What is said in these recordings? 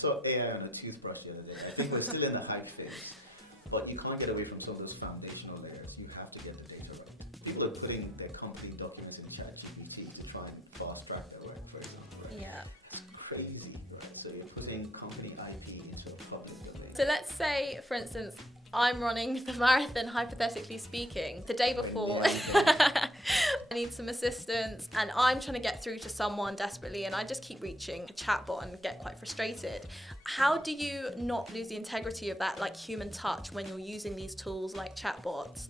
saw AI on a toothbrush the other day. I think we're still in the hype phase, but you can't get away from some of those foundational layers. You have to get the data right. People are putting their company documents in ChatGPT to try and fast track their work, for example. Right? Yeah. It's crazy, right? So you're putting company IP into a public domain. So let's say, for instance, I'm running the marathon, hypothetically speaking, the day before. I need some assistance and I'm trying to get through to someone desperately and I just keep reaching a chatbot and get quite frustrated. How do you not lose the integrity of that like human touch when you're using these tools like chatbots?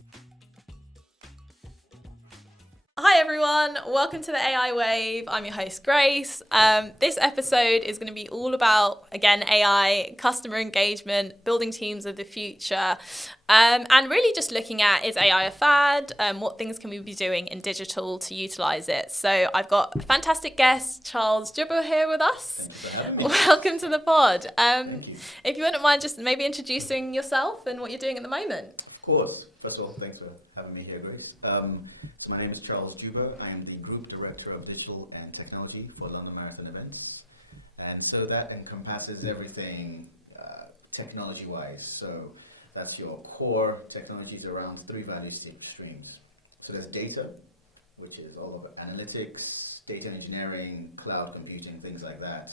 Hi everyone, welcome to the AI Wave. I'm your host Grace. This episode is going to be all about, again, AI, customer engagement, building teams of the future, and really just looking at, is AI a fad? What things can we be doing in digital to utilize it? So I've got a fantastic guest, Charles Juba, here with us. Thanks for having me. Welcome to the pod. Thank you. If you wouldn't mind just maybe introducing yourself and what you're doing at the moment. Of course. First of all, thanks for having me here, Grace. So my name is Charles Juba. I am the Group Director of Digital and Technology for London Marathon Events. And so that encompasses everything technology-wise. So that's your core technologies around three value streams. So there's data, which is all of analytics, data engineering, cloud computing, things like that.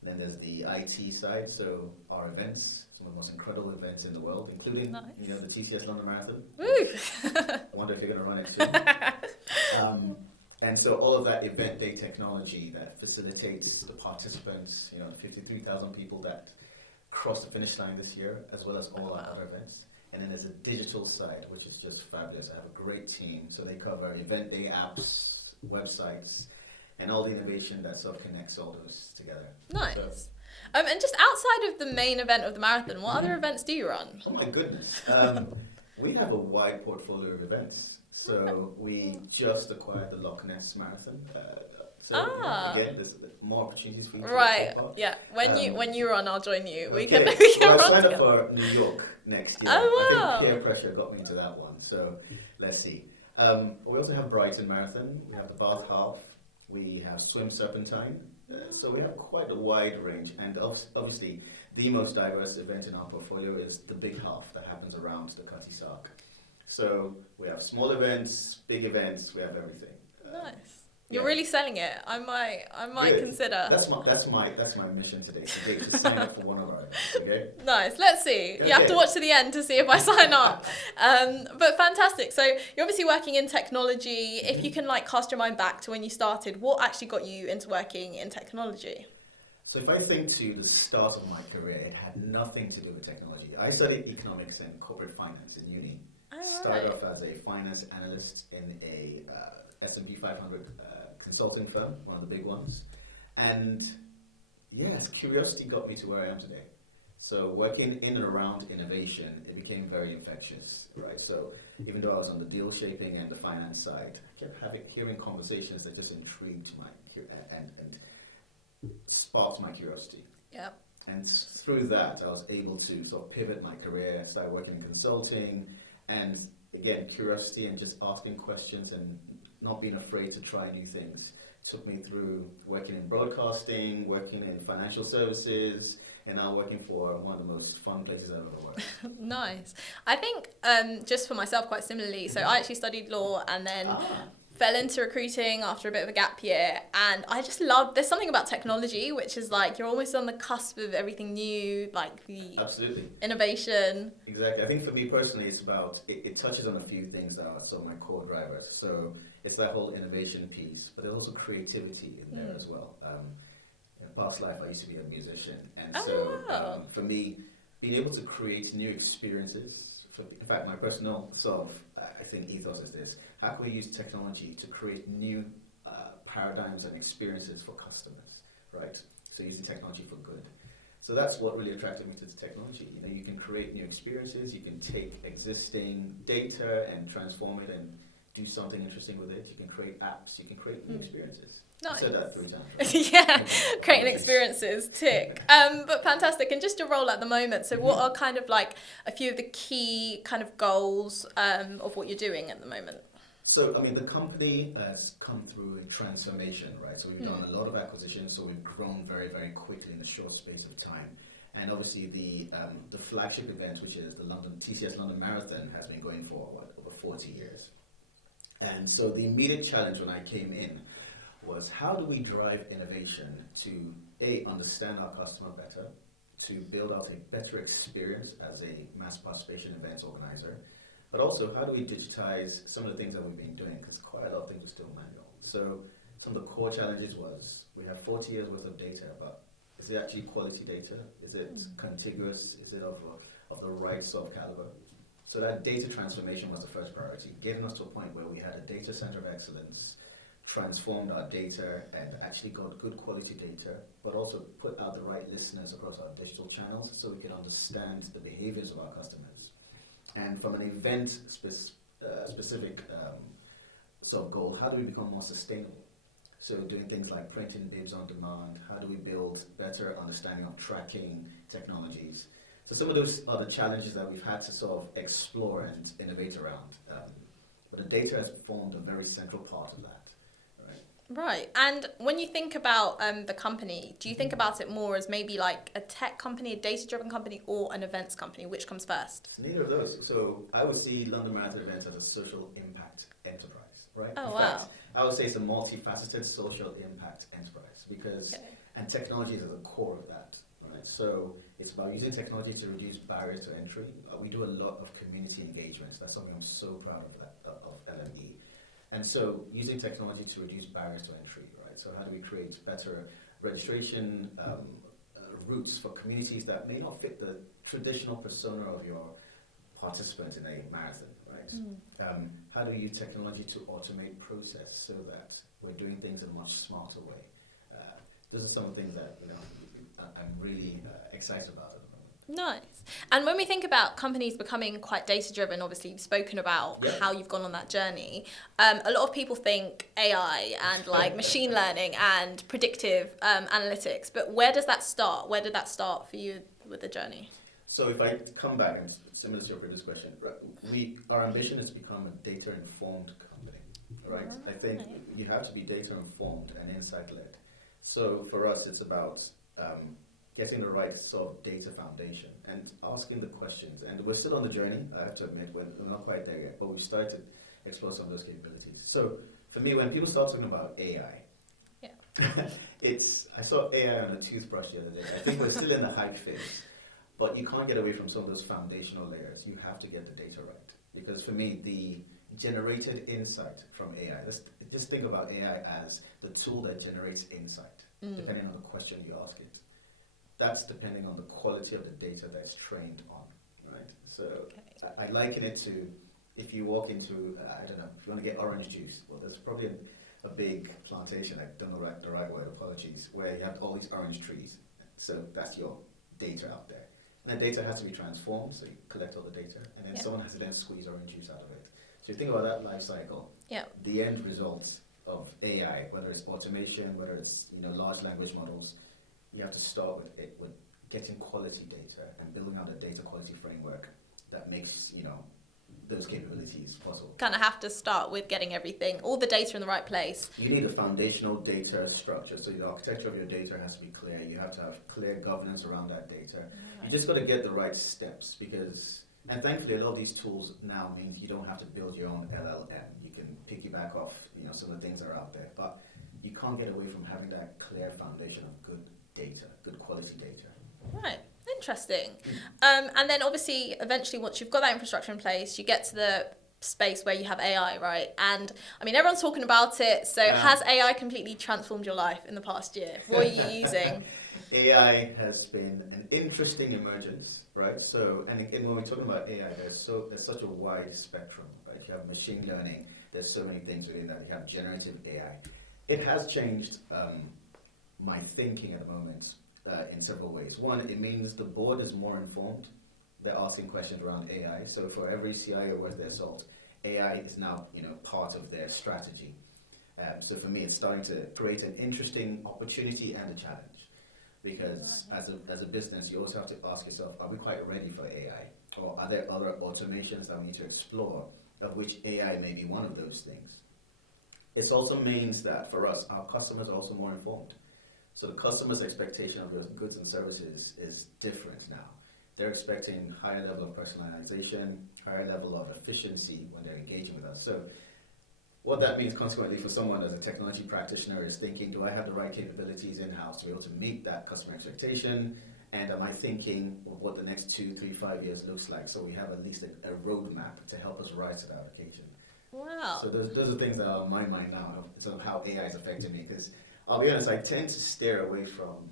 And then there's the IT side, so our events, some of the most incredible events in the world, including the TCS London Marathon. Woo! I wonder if you're going to run it soon. And so all of that event day technology that facilitates the participants, 53,000 people that crossed the finish line this year, as well as all our other events. And then there's a digital side, which is just fabulous. I have a great team. So they cover event day apps, websites, and all the innovation that sort of connects all those together. Nice. So, And just outside of the main event of the marathon, what other events do you run? oh my goodness. We have a wide portfolio of events. So we just acquired the Loch Ness Marathon. Again, there's more opportunities for you to take part. Yeah. When you run, I'll join you. We Okay. can Well, I run signed up together. for New York next year. Oh, wow. I think peer pressure got me into that one. So let's see. We also have Brighton Marathon. We have the Bath Half. We have Swim Serpentine. So we have quite a wide range. And obviously, the most diverse event in our portfolio is the Big Half that happens around the Cutty Sark. So we have small events, big events, we have everything. Nice. You're yeah. really selling it. I might Good. consider. That's my mission today to sign up for one of our events, okay? Nice. Let's see. You have to watch to the end to see if I sign up. But fantastic. So you're obviously working in technology. If you can cast your mind back to when you started, what actually got you into working in technology? So if I think to the start of my career, it had nothing to do with technology. I studied economics and corporate finance in uni. Started off as a finance analyst in a S&P 500 consulting firm, one of the big ones. And yes, curiosity got me to where I am today. So working in and around innovation, it became very infectious, right? So even though I was on the deal shaping and the finance side, I kept hearing conversations that just intrigued and sparked my curiosity. Yeah. And through that, I was able to sort of pivot my career, start working in consulting, and again, curiosity and just asking questions and not being afraid to try new things took me through working in broadcasting, working in financial services, and now working for one of the most fun places I've ever worked. Nice. I think just for myself, quite similarly. So I actually studied law and then fell into recruiting after a bit of a gap year, and I just love, there's something about technology which is you're almost on the cusp of everything new, the Absolutely. Innovation. Exactly. I think for me personally, it's about, it touches on a few things that are some of my core drivers. So it's that whole innovation piece, but there's also creativity in there as well. In past life, I used to be a musician, and for me, being able to create new experiences, in fact, my personal sort of, I think, ethos is this: how can we use technology to create new paradigms and experiences for customers, right? So using technology for good. So that's what really attracted me to the technology. You can create new experiences, you can take existing data and transform it and do something interesting with it. You can create apps, you can create new experiences. Nice. I said that 3 times. Right? Yeah, creating experiences, tick. But fantastic. And just your role at the moment, so what are kind of a few of the key kind of goals of what you're doing at the moment? So, I mean, the company has come through a transformation, right? So we've done a lot of acquisitions, so we've grown very, very quickly in a short space of time. And obviously the flagship event, which is the TCS London Marathon, has been going for, over 40 years. And so the immediate challenge when I came in was how do we drive innovation to, A, understand our customer better, to build out a better experience as a mass participation events organizer, but also how do we digitize some of the things that we've been doing, because quite a lot of things are still manual. So some of the core challenges was we have 40 years worth of data, but is it actually quality data? Is it contiguous? Is it of the right sort of caliber? So that data transformation was the first priority, getting us to a point where we had a data center of excellence, transformed our data and actually got good quality data, but also put out the right listeners across our digital channels so we can understand the behaviors of our customers. And from an event specific sort of goal, how do we become more sustainable? So doing things like printing bibs on demand, how do we build better understanding of tracking technologies? So some of those are the challenges that we've had to sort of explore and innovate around. But the data has formed a very central part of that. Right. And when you think about the company, do you think about it more as maybe like a tech company, a data-driven company, or an events company? Which comes first? It's neither of those. So I would see London Marathon Events as a social impact enterprise, right? Oh, In wow. fact, I would say it's a multifaceted social impact enterprise because, and technology is at the core of that, right? So it's about using technology to reduce barriers to entry. We do a lot of community engagements. That's something I'm so proud of LME. And so using technology to reduce barriers to entry, right? So how do we create better registration routes for communities that may not fit the traditional persona of your participant in a marathon, right? How do we use technology to automate process so that we're doing things in a much smarter way? Those are some of the things that I'm really excited about at the moment. Nice. And when we think about companies becoming quite data-driven, obviously you've spoken about how you've gone on that journey. A lot of people think AI and like machine learning and predictive analytics, but where does that start? Where did that start for you with the journey? So if I come back, and similar to your previous question, our ambition is to become a data-informed company, right? I think you have to be data-informed and insight-led. So for us, it's about getting the right sort of data foundation and asking the questions. And we're still on the journey, I have to admit, we're not quite there yet, but we've started to explore some of those capabilities. So for me, when people start talking about AI, I saw AI on a toothbrush the other day. I think we're still in the hype phase, but you can't get away from some of those foundational layers. You have to get the data right. Because for me, the generated insight from AI, just think about AI as the tool that generates insight, depending on the question you ask it. That's depending on the quality of the data that's trained on, right? So I liken it to if you walk into, I don't know, if you want to get orange juice, well, there's probably a big plantation, I don't know the right word, apologies, where you have all these orange trees. So that's your data out there. And the data has to be transformed, so you collect all the data, and then someone has to then squeeze orange juice out of it. So you think about that life cycle, the end result of AI, whether it's automation, whether it's large language models, you have to start with getting quality data and building out a data quality framework that makes those capabilities possible. Kind of have to start with getting everything, all the data in the right place. You need a foundational data structure, so the architecture of your data has to be clear. You have to have clear governance around that data. Right. You just got to get the right steps and thankfully a lot of these tools now means you don't have to build your own LLM. You can piggyback off some of the things that are out there, but you can't get away from having that clear foundation of good data, good quality data. Right, interesting. And then obviously, eventually, once you've got that infrastructure in place, you get to the space where you have AI, right? And I mean, everyone's talking about it. So has AI completely transformed your life in the past year? What are you using? AI has been an interesting emergence, right? So, and when we're talking about AI, there's such a wide spectrum, right? You have machine learning. There's so many things within that. You have generative AI. It has changed my thinking at the moment in several ways. One, it means the board is more informed. They're asking questions around AI. So for every CIO worth their salt, AI is now part of their strategy. So for me, it's starting to create an interesting opportunity and a challenge. Because as a business, you also have to ask yourself, are we quite ready for AI? Or are there other automations that we need to explore of which AI may be one of those things. It also means that for us, our customers are also more informed. So the customer's expectation of your goods and services is different now. They're expecting higher level of personalization, higher level of efficiency when they're engaging with us. So what that means consequently for someone as a technology practitioner is thinking, do I have the right capabilities in-house to be able to meet that customer expectation? And am I thinking of what the next 2, 3, 5 years looks like? So we have at least a roadmap to help us rise to that occasion. Wow. So those are things that are on my mind now, so how AI is affecting me. Because I'll be honest, I tend to stay away from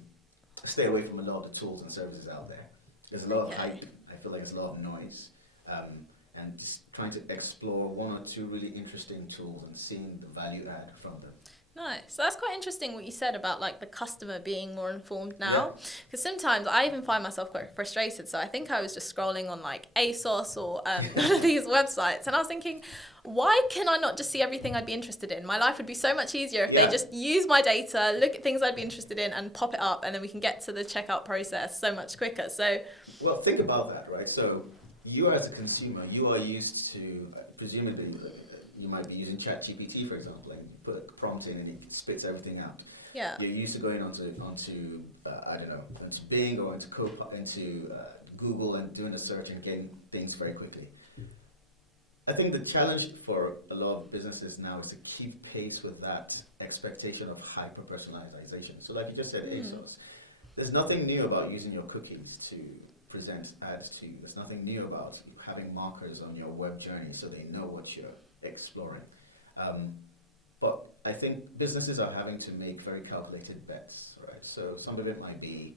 a lot of the tools and services out there. There's a lot of hype. I feel like there's a lot of noise. And just trying to explore one or two really interesting tools and seeing the value add from them. Nice. So that's quite interesting what you said about like the customer being more informed now. Because sometimes I even find myself quite frustrated. So I think I was just scrolling on like ASOS or one of these websites, and I was thinking, why can I not just see everything I'd be interested in? My life would be so much easier if they just use my data, look at things I'd be interested in, and pop it up, and then we can get to the checkout process so much quicker. So, well, think about that, right? So you as a consumer, you are used to presumably. You might be using ChatGPT, for example, and put a prompt in and it spits everything out. Yeah. You're used to going onto Bing or into Google and doing a search and getting things very quickly. I think the challenge for a lot of businesses now is to keep pace with that expectation of hyper-personalization. So like you just said, ASOS, there's nothing new about using your cookies to present ads to you. There's nothing new about having markers on your web journey so they know what you're exploring. But I think businesses are having to make very calculated bets, right? So some of it might be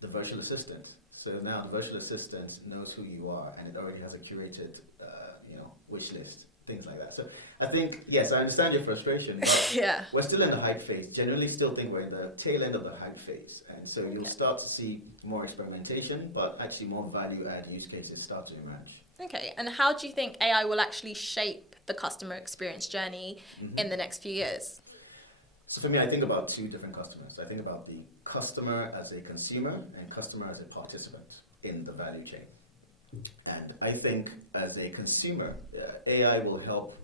the virtual assistant. So now the virtual assistant knows who you are and it already has a curated wish list, things like that. So I think, yes, I understand your frustration, but we're still in the hype phase. Generally still think we're in the tail end of the hype phase. And so you'll start to see more experimentation, but actually more value add use cases start to emerge. Okay, and how do you think AI will actually shape the customer experience journey in the next few years? So for me, I think about two different customers. I think about the customer as a consumer and customer as a participant in the value chain. And I think as a consumer, AI will help.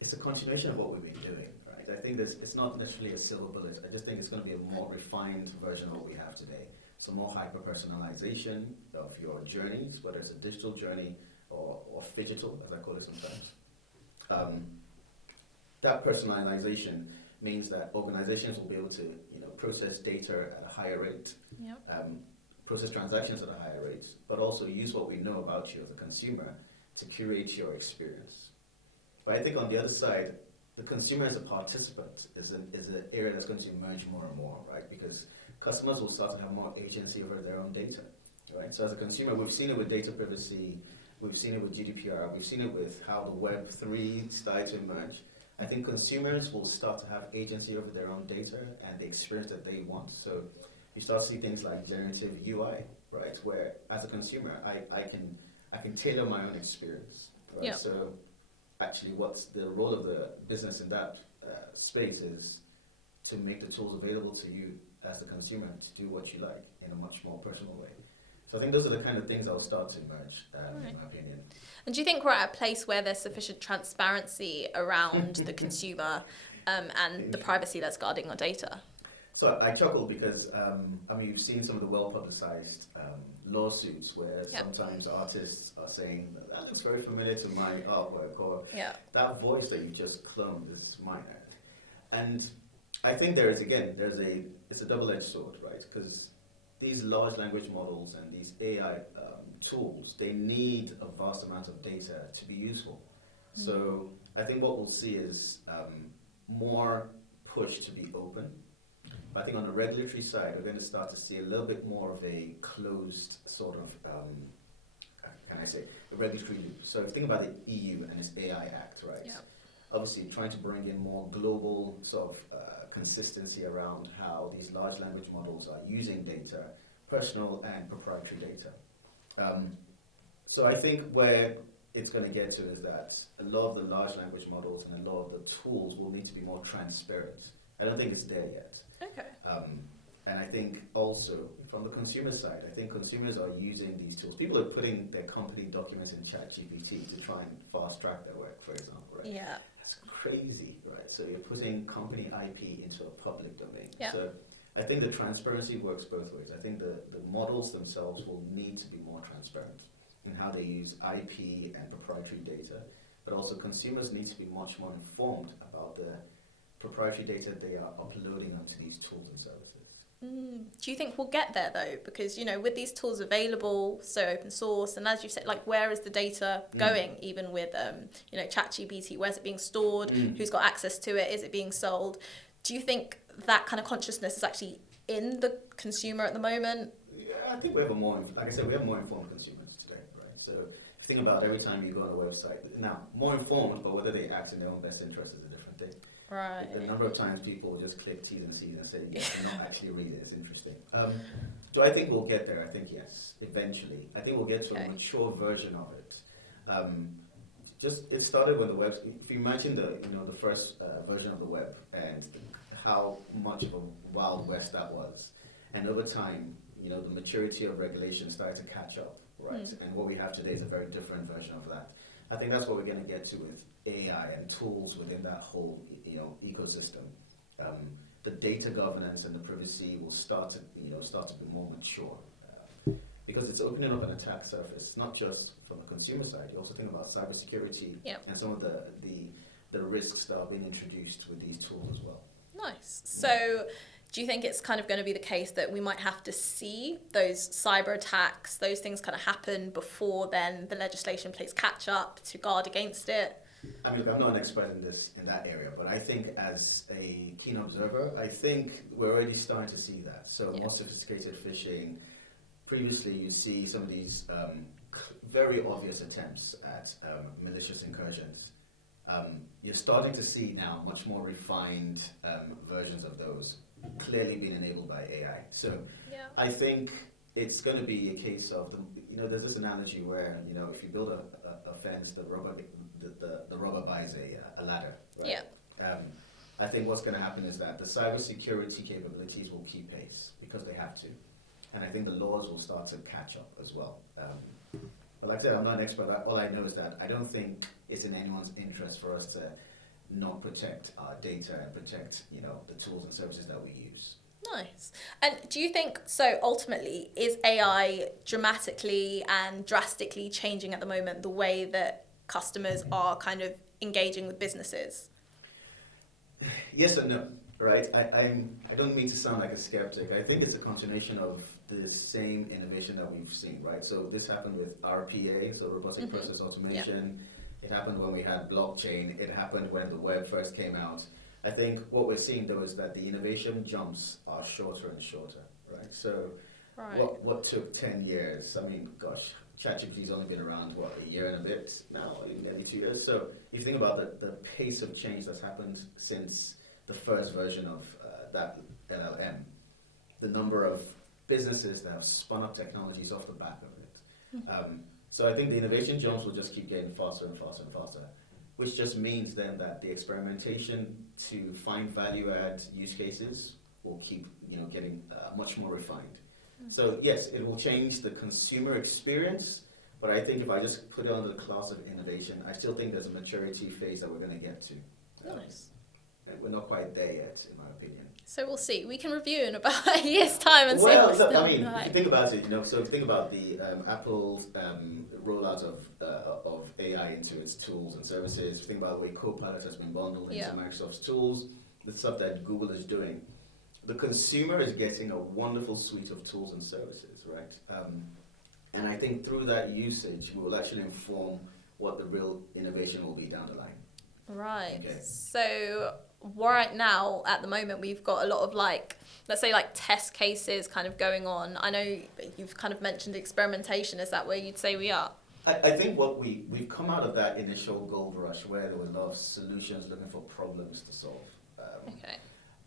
It's a continuation of what we've been doing, right? I think it's not necessarily a silver bullet. I just think it's going to be a more refined version of what we have today. So more hyper-personalization of your journeys, whether it's a digital journey or phygital, as I call it sometimes. That personalization means that organizations will be able to process data at a higher rate, process transactions at a higher rate, but also use what we know about you as a consumer to curate your experience. But I think on the other side, the consumer as a participant is an area that's going to emerge more and more, right? Because customers will start to have more agency over their own data, right? So as a consumer, we've seen it with data privacy, we've seen it with GDPR, we've seen it with how the Web3 started to emerge. I think consumers will start to have agency over their own data and the experience that they want. So you start to see things like generative UI, right? Where as a consumer, I can tailor my own experience, right? Yep. So actually what's the role of the business in that space is to make the tools available to you as the consumer to do what you like in a much more personal way. So I think those are the kind of things that will start to emerge, in my opinion. And do you think we're at a place where there's sufficient transparency around the consumer and the privacy that's guarding our data? So I chuckle because, you've seen some of the well-publicized lawsuits where sometimes artists are saying, that looks very familiar to my artwork, or that voice that you just cloned is mine. And I think it's a double-edged sword, right? Because these large language models and these AI tools, they need a vast amount of data to be useful. So I think what we'll see is more push to be open. But I think on the regulatory side, we're going to start to see a little bit more of a closed sort of, a regulatory loop. So if you think about the EU and its AI Act, right? Yeah. Obviously trying to bring in more global sort of consistency around how these large language models are using data, personal and proprietary data. So I think where it's going to get to is that a lot of the large language models and a lot of the tools will need to be more transparent. I don't think it's there yet. Okay. And I think also from the consumer side, I think consumers are using these tools. People are putting their company documents in ChatGPT to try and fast track their work, for example, right? Yeah. That's crazy, right? So you're putting company IP into a public domain. Yeah. So I think the transparency works both ways. I think the models themselves will need to be more transparent in how they use IP and proprietary data, but also consumers need to be much more informed about the proprietary data they are uploading onto these tools and services. Do you think we'll get there though? Because, with these tools available, so open source, and as you said, like, where is the data going? Even with, ChatGPT, where's it being stored? Who's got access to it? Is it being sold? Do you think that kind of consciousness is actually in the consumer at the moment? Yeah, I think we have we have more informed consumers today, right? So if you think about every time you go on a website, now, more informed, but whether they act in their own best interest is a different thing. Right. The number of times people will just click T's and C's and say, yes, and not actually read it. It's interesting. Do I think we'll get there? I think yes, eventually. I think we'll get to a mature version of it. It started with the web. If you imagine the first version of the web and how much of a wild west that was, and over time, the maturity of regulation started to catch up, right? And what we have today is a very different version of that. I think that's what we're going to get to with AI and tools within that whole ecosystem. The data governance and the privacy will start to be more mature because it's opening up an attack surface, not just from the consumer side. You also think about cybersecurity and some of the risks that are being introduced with these tools as well. Nice. So do you think it's kind of going to be the case that we might have to see those cyber attacks, those things kind of happen before then the legislation plays catch up to guard against it? I mean, look, I'm not an expert in that area, but I think as a keen observer, I think we're already starting to see that. So more sophisticated phishing. Previously, you see some of these very obvious attempts at malicious incursions. You're starting to see now much more refined versions of those, clearly being enabled by AI. So I think it's going to be a case of, there's this analogy where, if you build a fence, the rubber buys a ladder, right? Yeah. I think what's going to happen is that the cybersecurity capabilities will keep pace because they have to. And I think the laws will start to catch up as well. But like I said, I'm not an expert. All I know is that I don't think it's in anyone's interest for us to not protect our data and protect, the tools and services that we use. Nice. And do you think, so ultimately, is AI dramatically and drastically changing at the moment the way that customers are kind of engaging with businesses? Yes and no, right? I don't mean to sound like a skeptic. I think it's a continuation of the same innovation that we've seen, right? So this happened with RPA, so robotic process automation. It happened when we had blockchain. It happened when the web first came out. I think what we're seeing, though, is that the innovation jumps are shorter and shorter, right? So what took 10 years, I mean, gosh, ChatGPT's only been around, a year and a bit now, maybe 2 years. So if you think about the pace of change that's happened since the first version of that LLM, the number of businesses that have spun up technologies off the back of it. So I think the innovation jumps will just keep getting faster and faster and faster, which just means then that the experimentation to find value-add use cases will keep getting much more refined. So yes, it will change the consumer experience, but I think if I just put it under the class of innovation, I still think there's a maturity phase that we're going to get to. Nice. And we're not quite there yet, in my opinion. So we'll see. We can review in about a year's time and see what's look, still I mean, like. if you think about it, so if you think about the Apple's rollout of AI into its tools and services, if you think about the way Copilot has been bundled into Microsoft's tools, the stuff that Google is doing, the consumer is getting a wonderful suite of tools and services, right? And I think through that usage, we will actually inform what the real innovation will be down the line. Right. Okay. So right now, at the moment, we've got a lot of let's say test cases kind of going on. I know you've kind of mentioned experimentation. Is that where you'd say we are? I think what we've come out of that initial gold rush where there were a lot of solutions looking for problems to solve. Okay.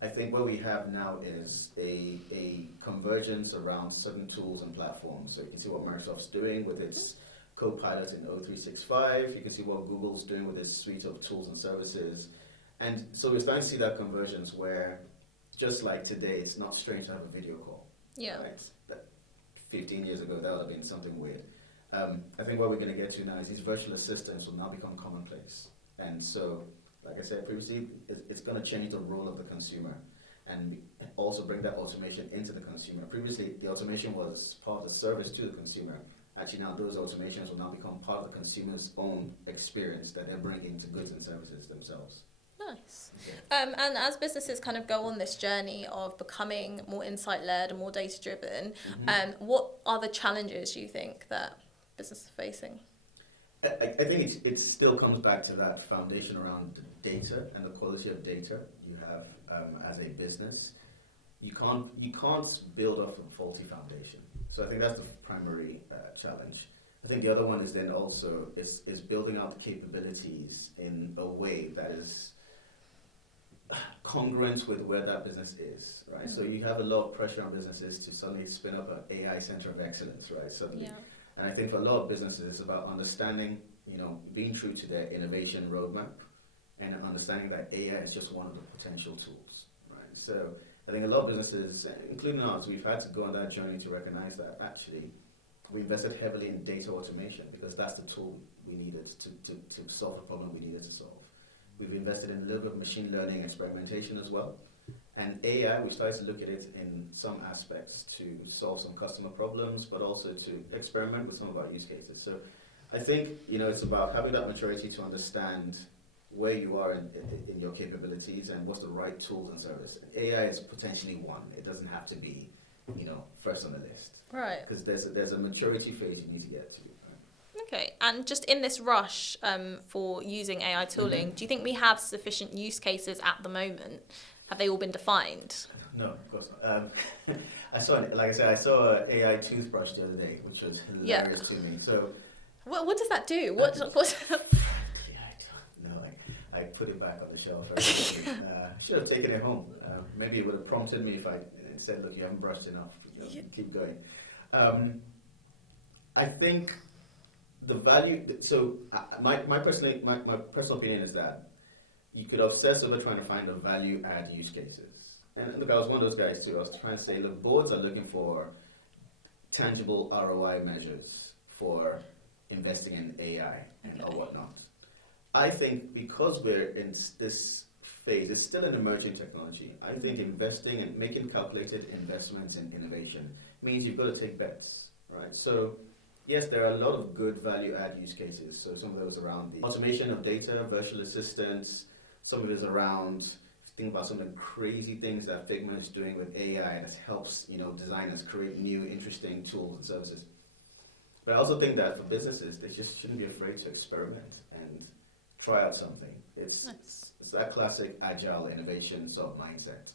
I think what we have now is a convergence around certain tools and platforms. So you can see what Microsoft's doing with its Copilot in O365. You can see what Google's doing with its suite of tools and services. And so we're starting to see that convergence where just like today, it's not strange to have a video call. Yeah. Right? That 15 years ago, that would have been something weird. I think what we're going to get to now is these virtual assistants will now become commonplace. And so, like I said previously, it's going to change the role of the consumer and also bring that automation into the consumer. Previously, the automation was part of the service to the consumer. Actually, now those automations will now become part of the consumer's own experience that they're bringing to goods and services themselves. Nice. And as businesses kind of go on this journey of becoming more insight-led and more data-driven, what are the challenges you think that businesses are facing? I think it still comes back to that foundation around data and the quality of data you have as a business. You can't build off a faulty foundation. So I think that's the primary challenge. I think the other one is then also is building out the capabilities in a way that is congruent with where that business is, right? So you have a lot of pressure on businesses to suddenly spin up an AI center of excellence, right? Suddenly. Yeah. And I think for a lot of businesses, it's about understanding, being true to their innovation roadmap and understanding that AI is just one of the potential tools, right? So I think a lot of businesses, including ours, we've had to go on that journey to recognize that actually we invested heavily in data automation because that's the tool we needed to solve the problem we needed to solve. We've invested in a little bit of machine learning experimentation as well. And AI, we started to look at it in some aspects to solve some customer problems, but also to experiment with some of our use cases. So I think, it's about having that maturity to understand where you are in your capabilities and what's the right tools and service. AI is potentially one. It doesn't have to be, first on the list. Right. Because there's a maturity phase you need to get to. Okay, and just in this rush for using AI tooling, do you think we have sufficient use cases at the moment? Have they all been defined? No, of course not. I saw an AI toothbrush the other day, which was hilarious to me. So, what does that do? What? Yeah, I don't know. I put it back on the shelf. Should have taken it home. Maybe it would have prompted me if I said, "Look, you haven't brushed enough. Keep going." I think the value. So, my personal opinion is that you could obsess over trying to find the value add use cases. And look, I was one of those guys too. I was trying to say, look, boards are looking for tangible ROI measures for investing in AI or whatnot. I think because we're in this phase, it's still an emerging technology. I think investing and making calculated investments in innovation means you've got to take bets, right? So yes, there are a lot of good value add use cases. So some of those around the automation of data, virtual assistants. Some of it is around, think about some of the crazy things that Figma is doing with AI that helps, designers create new, interesting tools and services. But I also think that for businesses, they just shouldn't be afraid to experiment and try out something. It's that classic agile innovation sort of mindset,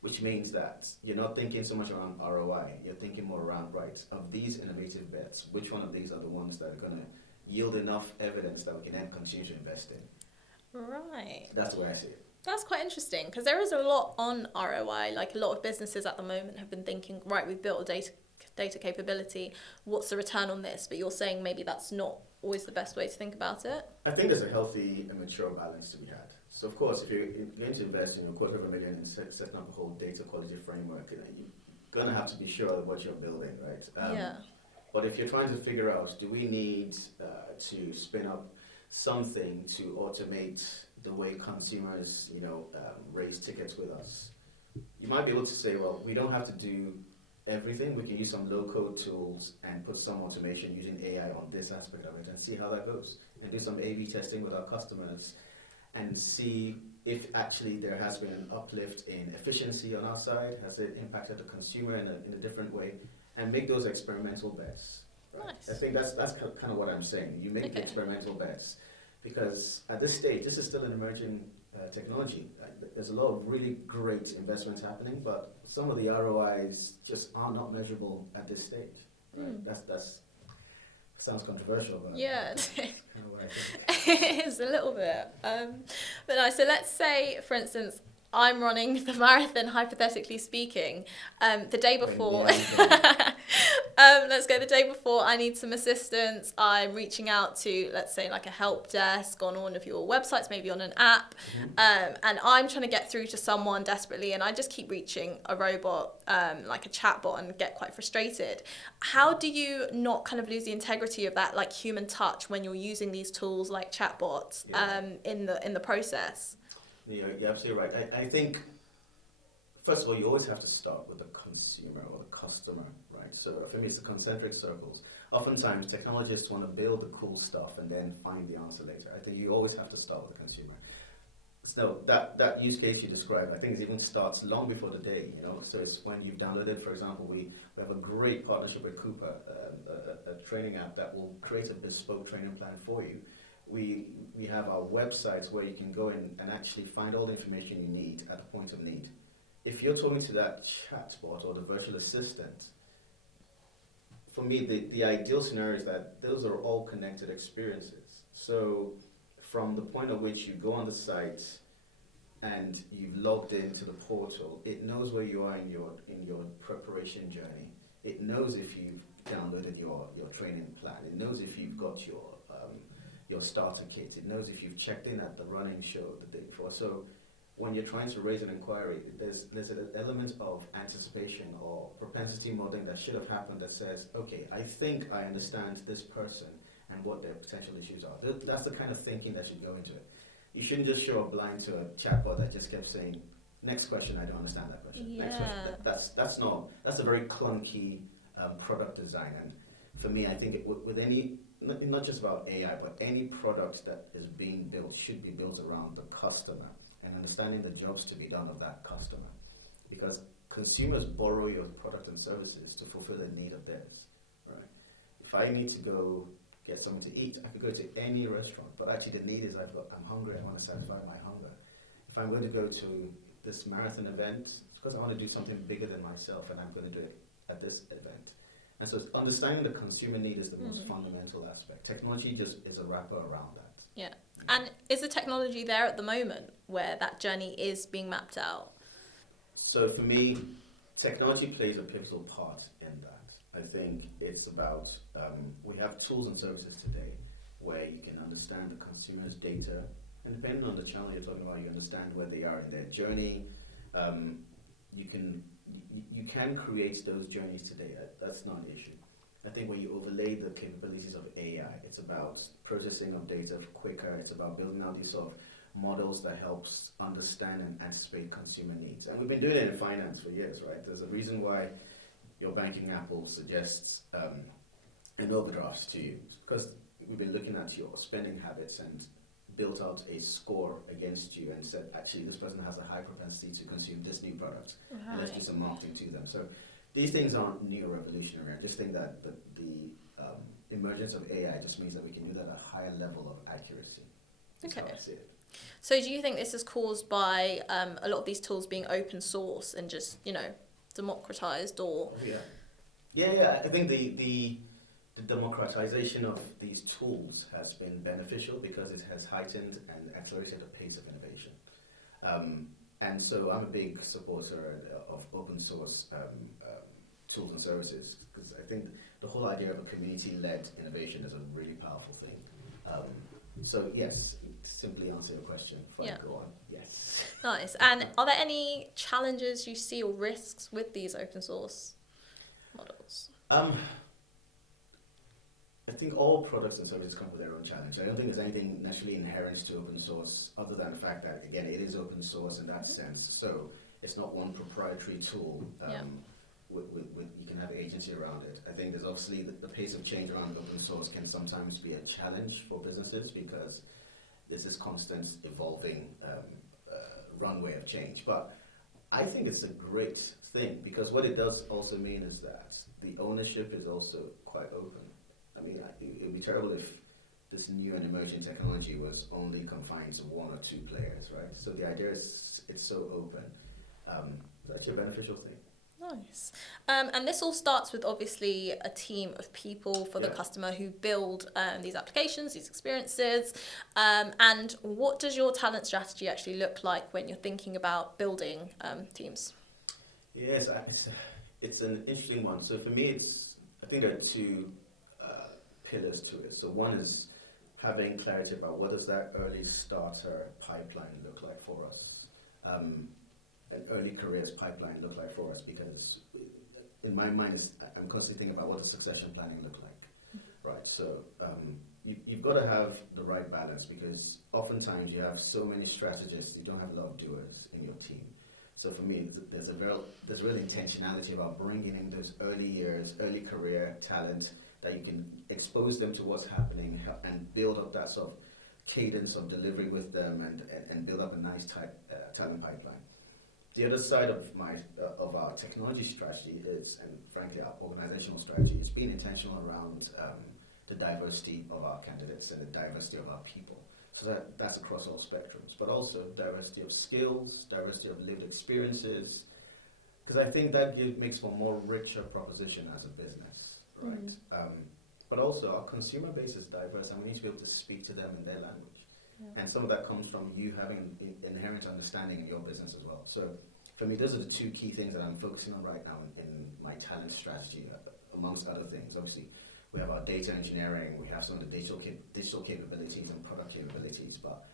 which means that you're not thinking so much around ROI. You're thinking more around, right, of these innovative bets, which one of these are the ones that are going to yield enough evidence that we can then continue to invest in? Right. That's the way I see it. That's quite interesting because there is a lot on ROI. Like a lot of businesses at the moment have been thinking, right, we've built a data capability. What's the return on this? But you're saying maybe that's not always the best way to think about it. I think there's a healthy and mature balance to be had. So of course, if you're going to invest $250,000 in setting up a whole data quality framework, you're going to have to be sure of what you're building, right? But if you're trying to figure out, do we need to spin up something to automate the way consumers, raise tickets with us? You might be able to say, well, we don't have to do everything. We can use some low-code tools and put some automation using AI on this aspect of it and see how that goes. And do some A/B testing with our customers and see if actually there has been an uplift in efficiency on our side. Has it impacted the consumer in a different way? And make those experimental bets. Right? Nice. I think that's kind of what I'm saying. You make the experimental bets because at this stage, this is still an emerging technology. There's a lot of really great investments happening, but some of the ROIs just are not measurable at this stage. Right? That's sounds controversial, but yeah, that's kind of what I think. It is a little bit. But no, so let's say, for instance, I'm running the marathon, hypothetically speaking, the day before. No, let's go the day before I need some assistance. I'm reaching out to, let's say, like a help desk on one of your websites, maybe on an app, and I'm trying to get through to someone desperately, and I just keep reaching a robot, like a chatbot, and get quite frustrated. How do you not kind of lose the integrity of that like human touch when you're using these tools like chatbots in the process? You're absolutely right. I think, first of all, you always have to start with the consumer or the customer, right? So for me, it's the concentric circles. Oftentimes, technologists want to build the cool stuff and then find the answer later. I think you always have to start with the consumer. So that use case you described, I think it even starts long before the day, So it's when you've downloaded, for example, we have a great partnership with Cooper, a training app that will create a bespoke training plan for you. We have our websites where you can go in and actually find all the information you need at the point of need. If you're talking to that chatbot or the virtual assistant, for me, the ideal scenario is that those are all connected experiences. So from the point at which you go on the site and you've logged into the portal, it knows where you are in your preparation journey. It knows if you've downloaded your training plan. It knows if you've got your starter kit. It knows if you've checked in at the running show the day before. So when you're trying to raise an inquiry, there's an element of anticipation or propensity modeling that should have happened that says, okay, I think I understand this person and what their potential issues are. That's the kind of thinking that should go into it. You shouldn't just show up blind to a chatbot that just kept saying, next question, I don't understand that question. Yeah. Next question. That's a very clunky product design. And for me, I think with any, not just about AI, but any product that is being built should be built around the customer and understanding the jobs to be done of that customer. Because consumers borrow your product and services to fulfill a need of theirs, right? If I need to go get something to eat, I could go to any restaurant, but actually the need is I'm hungry, I want to satisfy my hunger. If I'm going to go to this marathon event, it's because I want to do something bigger than myself and I'm going to do it at this event. And so understanding the consumer need is the most fundamental aspect. Technology just is a wrapper around that. Yeah. And is the technology there at the moment where that journey is being mapped out? So for me, technology plays a pivotal part in that. I think it's about, we have tools and services today where you can understand the consumer's data, and depending on the channel you're talking about, you understand where they are in their journey. You can create those journeys today. That's not an issue. I think when you overlay the capabilities of AI, it's about processing of data quicker. It's about building out these sort of models that helps understand and anticipate consumer needs. And we've been doing it in finance for years, right? There's a reason why your banking app will suggest an overdraft to you. It's because we've been looking at your spending habits and built out a score against you and said, actually, this person has a high propensity to consume this new product. Right. And let's do some marketing to them. So these things aren't neo-revolutionary. I just think that the emergence of AI just means that we can do that at a higher level of accuracy. Okay. That's how I see it. So do you think this is caused by a lot of these tools being open source and just, democratized or... Yeah. I think the democratization of these tools has been beneficial because it has heightened and accelerated the pace of innovation. And so I'm a big supporter of open source tools and services because I think the whole idea of a community-led innovation is a really powerful thing. So yes, simply answer your question before I go on. Yes. Nice. And are there any challenges you see or risks with these open source models? I think all products and services come with their own challenge. I don't think there's anything naturally inherent to open source other than the fact that, again, it is open source in that sense. So it's not one proprietary tool. With you can have agency around it. I think there's obviously the pace of change around open source can sometimes be a challenge for businesses because there's this constant evolving runway of change. But I think it's a great thing because what it does also mean is that the ownership is also quite open. I mean, it would be terrible if this new and emerging technology was only confined to one or two players, right? So the idea is it's so open. It's actually a beneficial thing. Nice. And this all starts with obviously a team of people for the customer who build these applications, these experiences. And what does your talent strategy actually look like when you're thinking about building teams? Yes, it's an interesting one. So for me, it's a think there are two pillars to it. So one is having clarity about what does that early starter pipeline look like for us, an early careers pipeline look like for us, because in my mind, I'm constantly thinking about what does succession planning look like, right? So you've got to have the right balance, because oftentimes you have so many strategists, you don't have a lot of doers in your team. So for me, there's real intentionality about bringing in those early years, early career talent, that you can expose them to what's happening and build up that sort of cadence of delivery with them, and build up a nice talent pipeline. The other side of our technology strategy is, and frankly our organizational strategy, is being intentional around the diversity of our candidates and the diversity of our people. So that's across all spectrums, but also diversity of skills, diversity of lived experiences, because I think that makes for a more richer proposition as a business, right? But also our consumer base is diverse, and we need to be able to speak to them in their language. Yeah. And some of that comes from you having an inherent understanding of your business as well. So for me, those are the two key things that I'm focusing on right now in my talent strategy, amongst other things. Obviously, we have our data engineering, we have some of the digital capabilities and product capabilities, but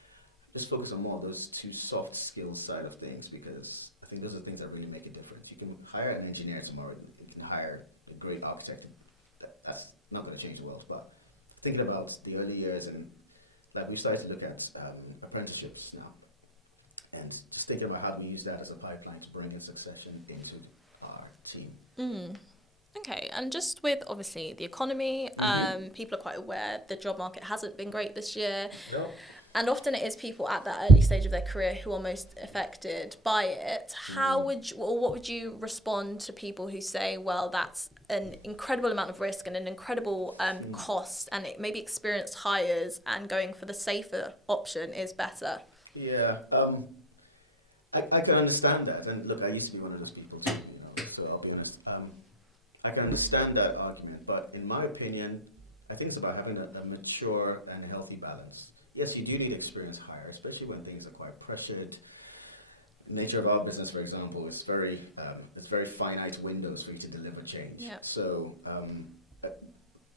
just focus on more of those two soft skills side of things, because I think those are the things that really make a difference. You can hire an engineer tomorrow, you can hire a great architect, that's not going to change the world. But thinking about the early years, and like we started to look at apprenticeships now, and just thinking about how we use that as a pipeline to bring in succession into our team. Okay, and just with obviously the economy, people are quite aware the job market hasn't been great this year. No. And often it is people at that early stage of their career who are most affected by it. What would you respond to people who say, well, that's an incredible amount of risk and an incredible cost, and it maybe experienced hires, and going for the safer option is better? Yeah, I can understand that. And look, I used to be one of those people too, so I'll be honest. I can understand that argument, but in my opinion, I think it's about having a mature and healthy balance. Yes, you do need experienced hire, especially when things are quite pressured. The nature of our business, for example, is very finite windows for you to deliver change. Yeah. So,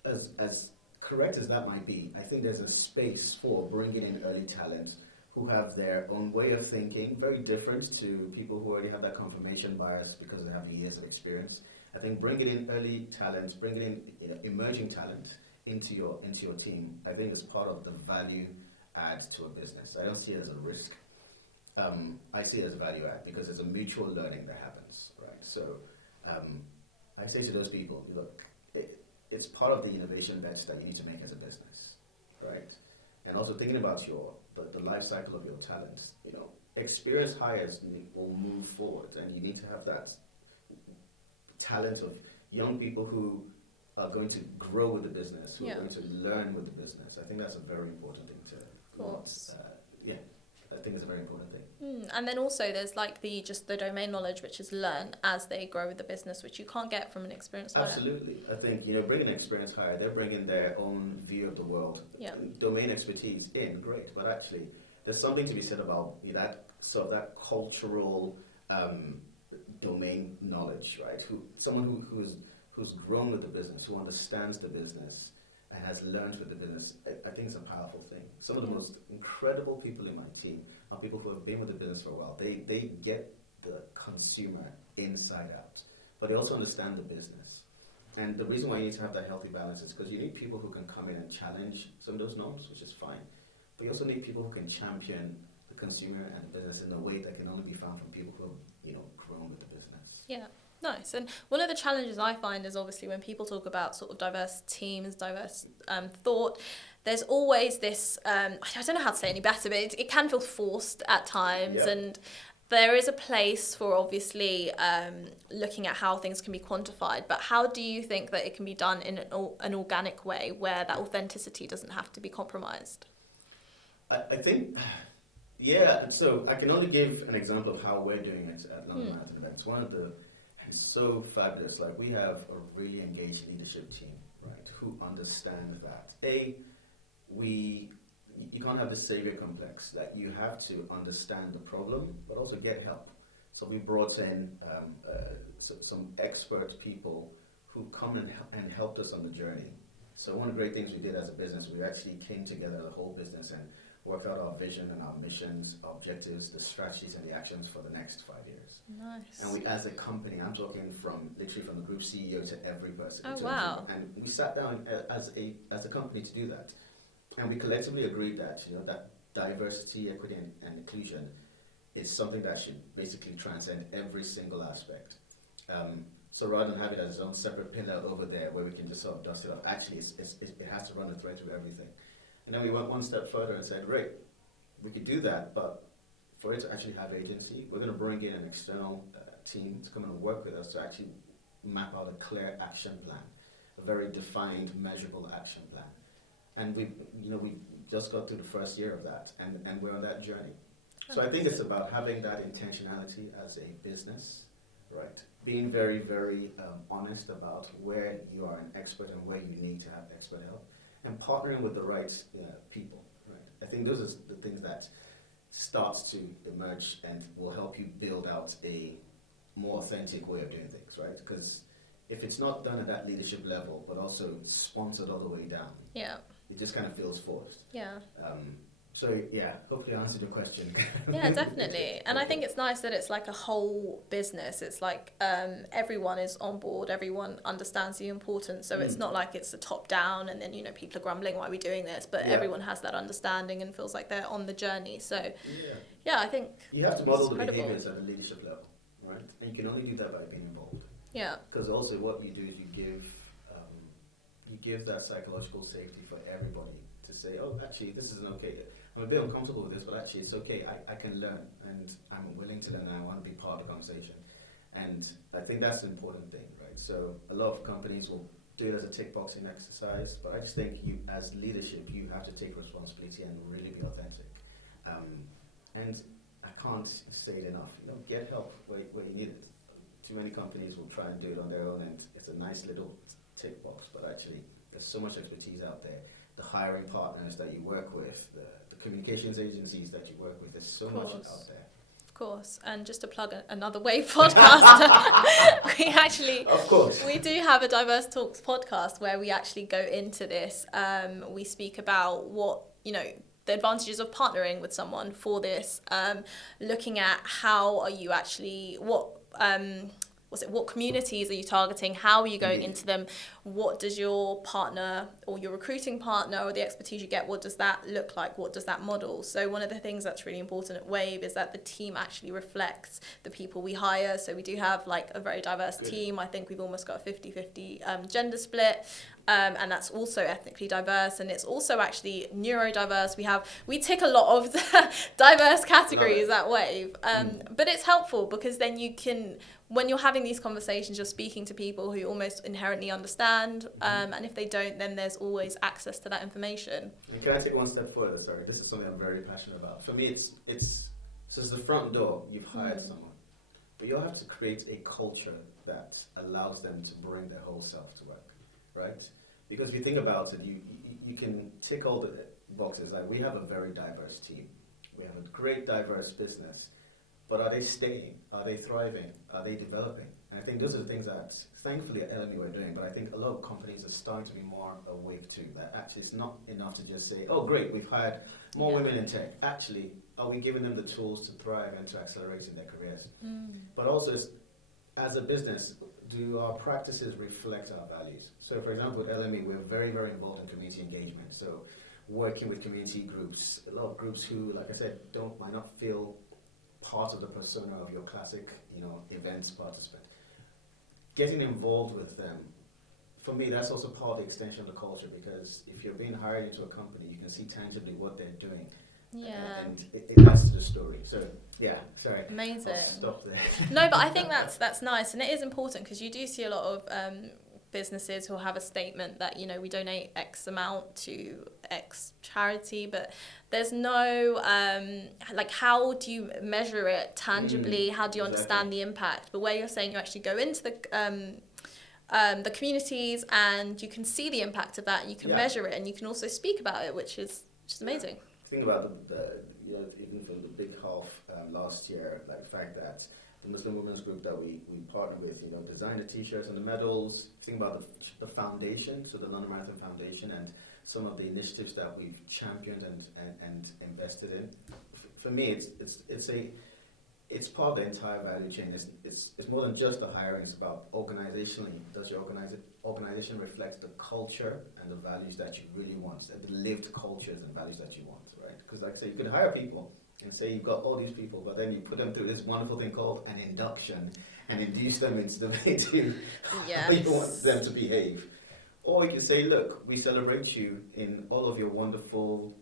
as correct as that might be, I think there's a space for bringing in early talent who have their own way of thinking, very different to people who already have that confirmation bias because they have the years of experience. I think bringing in early talent, bringing in emerging talent into your team, I think is part of the value add to a business. I don't see it as a risk. I see it as a value add because there's a mutual learning that happens, right? So I say to those people, look, it's part of the innovation bets that you need to make as a business, right? And also thinking about the life cycle of your talents. Experienced hires will move forward, and you need to have that talent of young people who are going to grow with the business, who are going to learn with the business. I think that's a very important thing to. Of course. I think it's a very important thing. And then also there's like the domain knowledge which is learned as they grow with the business, which you can't get from an experienced hire. Absolutely. I think, bringing an experienced hire, they're bringing their own view of the world. Yeah. Domain expertise great, but actually there's something to be said about that cultural domain knowledge, right? Someone who's grown with the business, who understands the business, and has learned with the business. I think it's a powerful thing. Some of the most incredible people in my team are people who have been with the business for a while. They get the consumer inside out, but they also understand the business. And the reason why you need to have that healthy balance is because you need people who can come in and challenge some of those norms, which is fine. But you also need people who can champion the consumer and the business in a way that can only be found from people who have grown with the business. Yeah. Nice. And one of the challenges I find is obviously when people talk about sort of diverse teams, diverse thought, there's always this, I don't know how to say it any better, but it can feel forced at times. Yeah. And there is a place for obviously looking at how things can be quantified, but how do you think that it can be done in an organic way where that authenticity doesn't have to be compromised? I think, so I can only give an example of how we're doing it at London Marathon Events. It's so fabulous. Like, we have a really engaged leadership team, right, who understand that. You can't have the savior complex, that you have to understand the problem, but also get help. So we brought in some expert people who come and helped us on the journey. So one of the great things we did as a business, we actually came together, the whole business, and worked out our vision and our missions, our objectives, the strategies and the actions for the next 5 years. Nice. And we, as a company, I'm talking literally from the group CEO to every person. Oh, wow. And we sat down as a company to do that. And we collectively agreed that, that diversity, equity, and inclusion is something that should basically transcend every single aspect. So rather than having it as its own separate pillar over there where we can just sort of dust it off, actually it has to run a thread through everything. And then we went one step further and said, right, we could do that, but for it to actually have agency, we're going to bring in an external team to come and work with us to actually map out a clear action plan, a very defined, measurable action plan. And we just got through the first year of that, and we're on that journey. So I think it's about having that intentionality as a business, right? Being very, very honest about where you are an expert and where you need to have expert help, and partnering with the right people, right? I think those are the things that starts to emerge and will help you build out a more authentic way of doing things, right? Because if it's not done at that leadership level, but also sponsored all the way down, it just kind of feels forced. So hopefully I answered your question. Yeah, definitely. And I think it's nice that it's like a whole business. It's like everyone is on board, everyone understands the importance. So it's not like it's a top down and then, people are grumbling, why are we doing this? But everyone has that understanding and feels like they're on the journey. So I think you have to model the behaviors at a leadership level, right? And you can only do that by being involved. Yeah. Because also what you do is you give that psychological safety for everybody to say, oh, actually, this isn't okay. I'm a bit uncomfortable with this, but actually it's okay. I can learn, and I'm willing to learn, and I want to be part of the conversation. And I think that's an important thing, right? So a lot of companies will do it as a tick boxing exercise, but I just think you, as leadership, you have to take responsibility and really be authentic. And I can't say it enough. Get help where you need it. Too many companies will try and do it on their own, and it's a nice little tick box, but actually there's so much expertise out there. The hiring partners that you work with, the communications agencies that you work with, there's so much out there. Of course, and just to plug another Wave podcast, we actually, of course, we do have a Diverse Talks podcast where we actually go into this. We speak about what, the advantages of partnering with someone for this, looking at how are you actually, what communities are you targeting? How are you going into them? What does your partner or your recruiting partner or the expertise you get, what does that look like? What does that model? So one of the things that's really important at Wave is that the team actually reflects the people we hire. So we do have like a very diverse team. I think we've almost got a 50-50 gender split. And that's also ethnically diverse, and it's also actually neurodiverse. We tick a lot of the diverse categories at Wave, but it's helpful because then you can, when you're having these conversations, you're speaking to people who almost inherently understand, and if they don't, then there's always access to that information. And can I take one step further? Sorry, this is something I'm very passionate about. For me, it's the front door. You've hired someone, but you'll have to create a culture that allows them to bring their whole self to work, right? Because if you think about it, you can tick all the boxes. Like, we have a very diverse team. We have a great diverse business. But are they staying? Are they thriving? Are they developing? And I think those are the things that, thankfully, at LME we're doing. But I think a lot of companies are starting to be more awake to that. Actually, it's not enough to just say, oh, great, we've hired more women in tech. Actually, are we giving them the tools to thrive and to accelerate in their careers? But also, as a business, do our practices reflect our values? So, for example, at LME, we're very, very involved in community engagement. So, working with community groups, a lot of groups who, like I said, might not feel part of the persona of your classic, events participant. Getting involved with them, for me, that's also part of the extension of the culture, because if you're being hired into a company, you can see tangibly what they're doing. Yeah. And it adds to the story. So, sorry. Amazing. I'll stop there. No, but I think that's nice, and it is important because you do see a lot of businesses who have a statement that, we donate X amount to X charity, but there's no, how do you measure it tangibly? How do you understand the impact? But where you're saying you actually go into the communities and you can see the impact of that, and you can measure it, and you can also speak about it, which is amazing. Think about the even from the big half last year, like the fact that the Muslim women's group that we partner with, design the t-shirts and the medals, think about the foundation, so the London Marathon Foundation, and some of the initiatives that we've championed and invested in. For me, it's part of the entire value chain. It's more than just the hiring. It's about organizationally. Does your organization reflect the culture and the values that you really want, the lived cultures and values that you want, right? Because like I say, you could hire people and say you've got all these people, but then you put them through this wonderful thing called an induction and induce them into the way to how you want them to behave. Or you can say, look, we celebrate you in all of your wonderful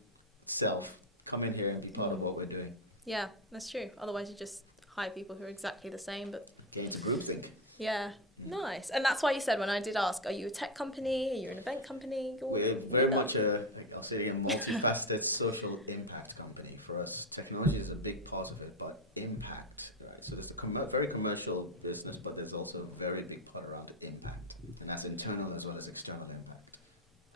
self. Come in here and be part of what we're doing. Yeah, that's true. Otherwise, you just hire people who are exactly the same, but Get into groupthink. yeah, nice. And that's why you said when I did ask, are you a tech company? Are you an event company? We're very much I'll say it again, multifaceted social impact company. For us, technology is a big part of it, but impact, right? So there's a very commercial business, but there's also a very big part around impact, and that's internal as well as external impact.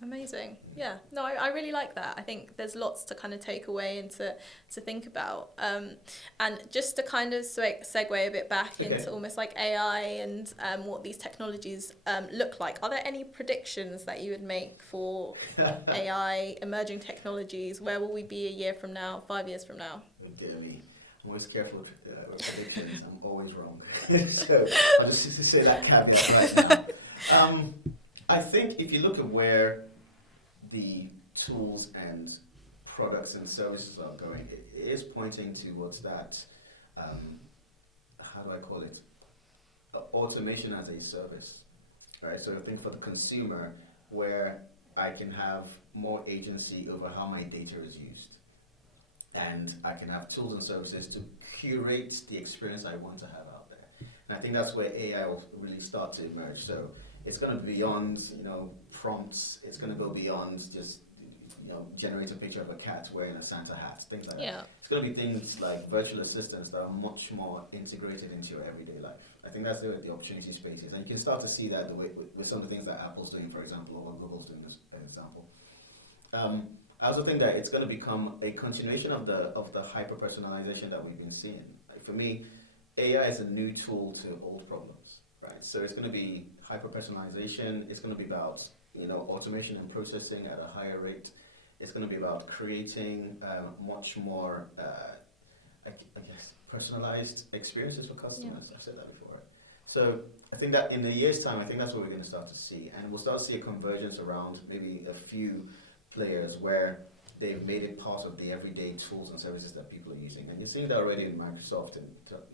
Amazing. Yeah. No, I really like that. I think there's lots to kind of take away and to think about. And just to kind of segue a bit back into almost like AI and what these technologies look like. Are there any predictions that you would make for AI, emerging technologies? Where will we be a year from now, 5 years from now? I'm always careful with predictions. I'm always wrong. So I'll just say that caveat right now. I think if you look at where the tools and products and services are going, it is pointing towards that, how do I call it, automation as a service, right? So I think for the consumer, where I can have more agency over how my data is used, and I can have tools and services to curate the experience I want to have out there. And I think that's where AI will really start to emerge. So it's going to be beyond, prompts. It's going to go beyond just, generate a picture of a cat wearing a Santa hat, things like that. It's going to be things like virtual assistants that are much more integrated into your everyday life. I think that's the opportunity space is. And you can start to see that the way with some of the things that Apple's doing, for example, or what Google's doing as an example. I also think that it's going to become a continuation of the hyper-personalization that we've been seeing. Like for me, AI is a new tool to old problems. Right, so it's going to be hyper-personalization. It's going to be about automation and processing at a higher rate. It's going to be about creating much more, I guess, personalized experiences for customers. Yeah. I've said that before. Right? So I think that in a year's time, I think that's what we're going to start to see, and we'll start to see a convergence around maybe a few players where they've made it part of the everyday tools and services that people are using. And you're seeing that already in Microsoft in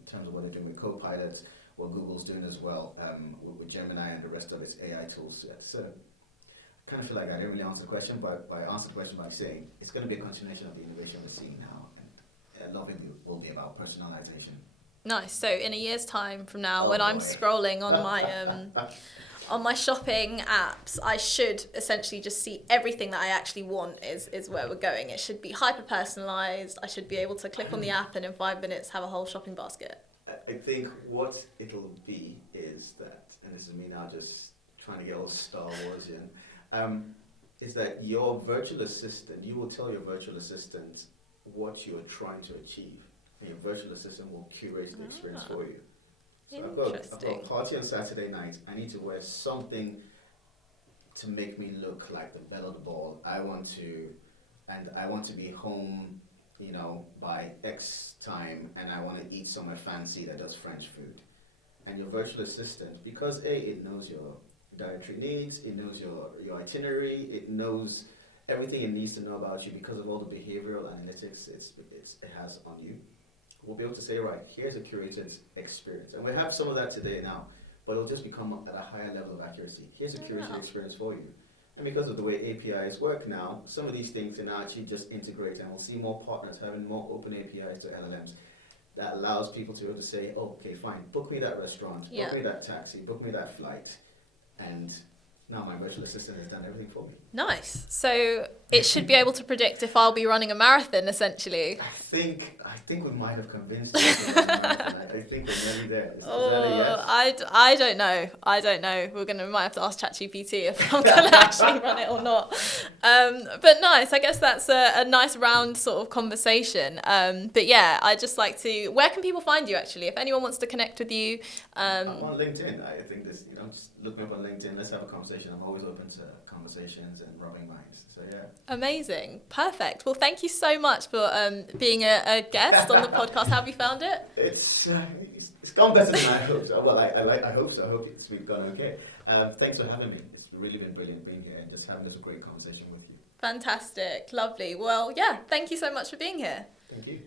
terms of what they're doing with Copilot, what Google's doing as well with Gemini and the rest of its AI tools. So I kind of feel like I didn't really answer the question, but I answered the question by saying it's going to be a continuation of the innovation we're seeing now. And a lot of it will be about personalization. Nice. So in a year's time from now, when I'm scrolling on my on my shopping apps, I should essentially just see everything that I actually want is where we're going. It should be hyper-personalized. I should be able to click on the app and in 5 minutes have a whole shopping basket. I think what it'll be is that, and this is me now just trying to get all Star Wars in, is that your virtual assistant, you will tell your virtual assistant what you're trying to achieve, and your virtual assistant will curate the experience for you. So I've got a party on Saturday night. I need to wear something to make me look like the belle of the ball. I want to be home, by X time, and I want to eat somewhere fancy that does French food. And your virtual assistant, because it knows your dietary needs, it knows your itinerary, it knows everything it needs to know about you because of all the behavioral analytics it has on you. We'll be able to say, right, here's a curated experience. And we have some of that today now, but it'll just become at a higher level of accuracy. Here's a curated experience for you. And because of the way APIs work now, some of these things can actually just integrate, and we'll see more partners having more open APIs to LLMs that allows people to be able to say, oh, okay, fine, book me that restaurant, book me that taxi, book me that flight, and now my virtual assistant has done everything for me. Nice. So it should be able to predict if I'll be running a marathon, essentially. I think we might have convinced you. I think we're nearly there. Is that a yes? I don't know. Might have to ask ChatGPT if I'm going to actually run it or not. But nice. I guess that's a nice round sort of conversation. But yeah, I'd just like to. Where can people find you actually? If anyone wants to connect with you, I'm on LinkedIn. I think this. Just look me up on LinkedIn. Let's have a conversation. I'm always open to conversations and rubbing minds. So yeah. Amazing. Perfect. Well, thank you so much for being a guest on the podcast. How have you found it? It's gone better than I hoped. Well, I hope so. I hope it's gone okay. Thanks for having me. It's really been brilliant being here and just having this great conversation with you. Fantastic. Lovely. Well, yeah, thank you so much for being here. Thank you.